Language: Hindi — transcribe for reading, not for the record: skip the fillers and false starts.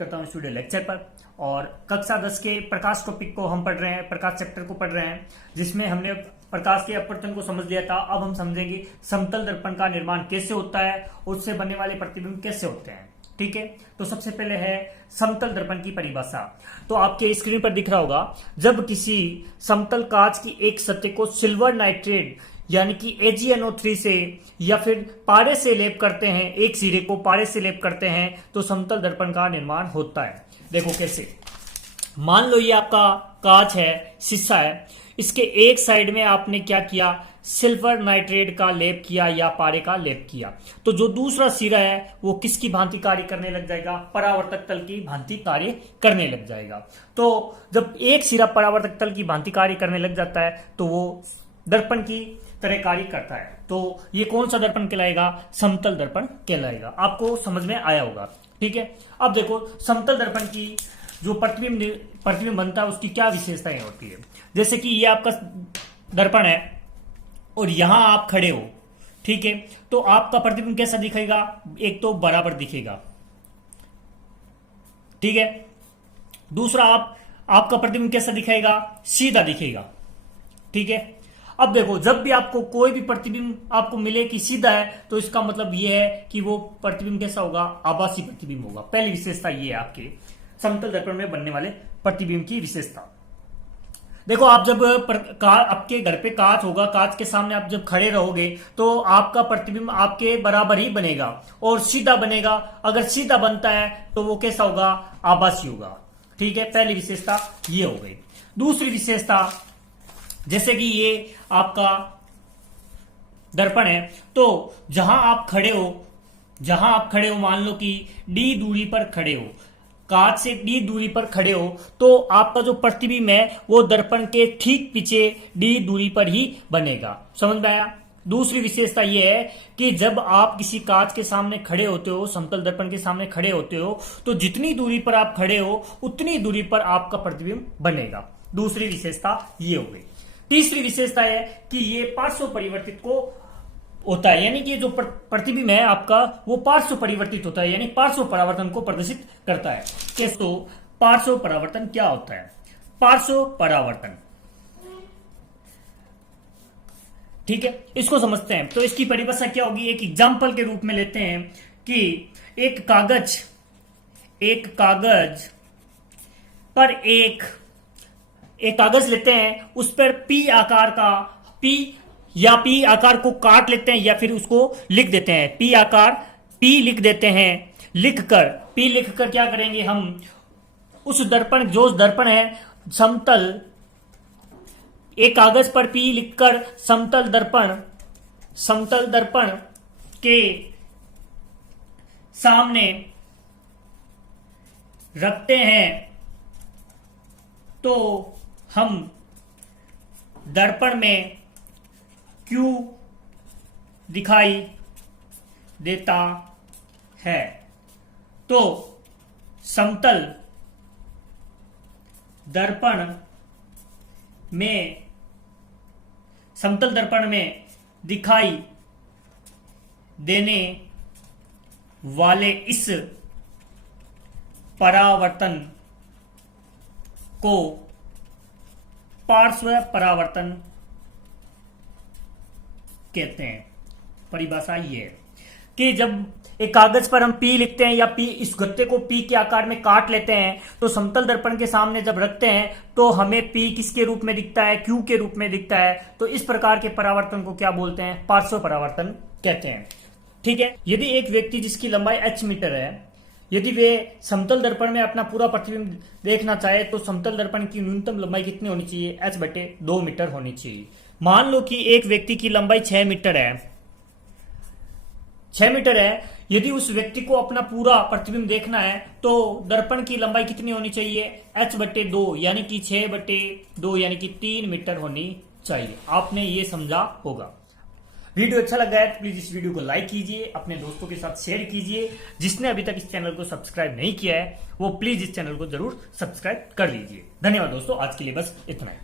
करता हूँ स्टूडियो लेक्चर पर। और कक्षा 10 के प्रकाश टॉपिक को हम पढ़ रहे हैं, प्रकाश चैप्टर को पढ़ रहे हैं, जिसमें हमने प्रकाश के अपवर्तन को समझ लिया था। अब हम समझेंगे समतल दर्पण का निर्माण कैसे होता है और उससे बनने वाले प्रतिबिंब कैसे होते हैं। ठीक है, तो सबसे पहले है समतल दर्पण की परिभाषा। तो आपके स्क्रीन पर दिख रहा होगा, जब किसी समतल कांच की एक सतह को सिल्वर नाइट्रेट यानी कि AgNO3 से या फिर पारे से लेप करते हैं, एक सिरे को पारे से लेप करते हैं, तो समतल दर्पण का निर्माण होता है। देखो कैसे, मान लो ये आपका कांच है, शीशा है, इसके एक साइड में आपने क्या किया, सिल्वर नाइट्रेट का लेप किया या पारे का लेप किया, तो जो दूसरा सिरा है वो किसकी भांति कार्य करने लग जाएगा, परावर्तक तल की भांति कार्य करने लग जाएगा। तो जब एक सिरा परावर्तक तल की भांति कार्य करने लग जाता है तो वो दर्पण की तरह कार्य करता है। तो ये कौन सा दर्पण कहलाएगा, समतल दर्पण कहलाएगा। आपको समझ में आया होगा। ठीक है, अब देखो समतल दर्पण की जो प्रतिबिंब बनता है उसकी क्या विशेषताएं होती है। जैसे कि ये आपका दर्पण है और यहां आप खड़े हो, ठीक है, तो आपका प्रतिबिंब कैसा दिखेगा, एक तो बराबर दिखेगा, ठीक है। दूसरा आपका प्रतिबिंब कैसा दिखेगा, सीधा दिखेगा, ठीक है। अब देखो, जब भी आपको कोई भी प्रतिबिंब आपको मिले कि सीधा है, तो इसका मतलब यह है कि वो प्रतिबिंब कैसा होगा, आभासी प्रतिबिंब होगा। पहली विशेषता ये है आपके समतल दर्पण में बनने वाले प्रतिबिंब की विशेषता। देखो, आप जब आपके घर पे कांच होगा, कांच के सामने आप जब खड़े रहोगे तो आपका प्रतिबिंब आपके बराबर ही बनेगा और सीधा बनेगा। अगर सीधा बनता है तो वो कैसा होगा, आभासी होगा। ठीक है, पहली विशेषता ये हो गई। दूसरी विशेषता, जैसे कि ये आपका दर्पण है, तो जहां आप खड़े हो, मान लो कि D दूरी पर खड़े हो, कांच से D दूरी पर खड़े हो, तो आपका जो प्रतिबिंब है वो दर्पण के ठीक पीछे D दूरी पर ही बनेगा। समझ में आया। दूसरी विशेषता यह है कि जब आप किसी कांच के सामने खड़े होते हो, समतल दर्पण के सामने खड़े होते हो, तो जितनी दूरी पर आप खड़े हो उतनी दूरी पर आपका प्रतिबिंब बनेगा। दूसरी विशेषता ये हो गई। तीसरी विशेषता है कि ये पार्श्व परिवर्तित को होता है, यानी कि जो प्रतिबिंब है आपका वो पार्श्व परिवर्तित होता है, यानी पार्श्व परावर्तन को प्रदर्शित करता है। कैसे, तो पार्श्व परावर्तन क्या होता है, पार्श्व परावर्तन, ठीक है, इसको समझते हैं। तो इसकी परिभाषा क्या होगी, एक एग्जाम्पल के रूप में लेते हैं कि एक कागज पर एक कागज लेते हैं, उस पर P आकार को काट लेते हैं या फिर उसको लिख देते हैं। P लिख देते हैं। P लिखकर क्या करेंगे हम, उस दर्पण है समतल, एक कागज पर P लिखकर समतल दर्पण के सामने रखते हैं, तो हम दर्पण में Q दिखाई देता है। तो समतल दर्पण में दिखाई देने वाले इस परावर्तन को पार्श्व परावर्तन कहते हैं। परिभाषा ये है कि जब एक कागज पर हम P लिखते हैं या इस गत्ते को P के आकार में काट लेते हैं, तो समतल दर्पण के सामने जब रखते हैं तो हमें P किसके रूप में दिखता है, Q के रूप में दिखता है। तो इस प्रकार के परावर्तन को क्या बोलते हैं, पार्श्व परावर्तन कहते हैं। ठीक है, यदि एक व्यक्ति जिसकी लंबाई h मीटर है, यदि वे समतल दर्पण में अपना पूरा प्रतिबिंब देखना चाहे, तो समतल दर्पण की न्यूनतम लंबाई कितनी होनी चाहिए, h/2 मीटर होनी चाहिए। मान लो कि एक व्यक्ति की लंबाई 6 मीटर है, यदि उस व्यक्ति को अपना पूरा प्रतिबिंब देखना है तो दर्पण की लंबाई कितनी होनी चाहिए, h/2 यानी कि 6/2 यानी कि 3 मीटर होनी चाहिए। आपने ये समझा होगा। वीडियो अच्छा लगा है तो प्लीज इस वीडियो को लाइक कीजिए, अपने दोस्तों के साथ शेयर कीजिए। जिसने अभी तक इस चैनल को सब्सक्राइब नहीं किया है वो प्लीज इस चैनल को जरूर सब्सक्राइब कर लीजिए। धन्यवाद दोस्तों, आज के लिए बस इतना है।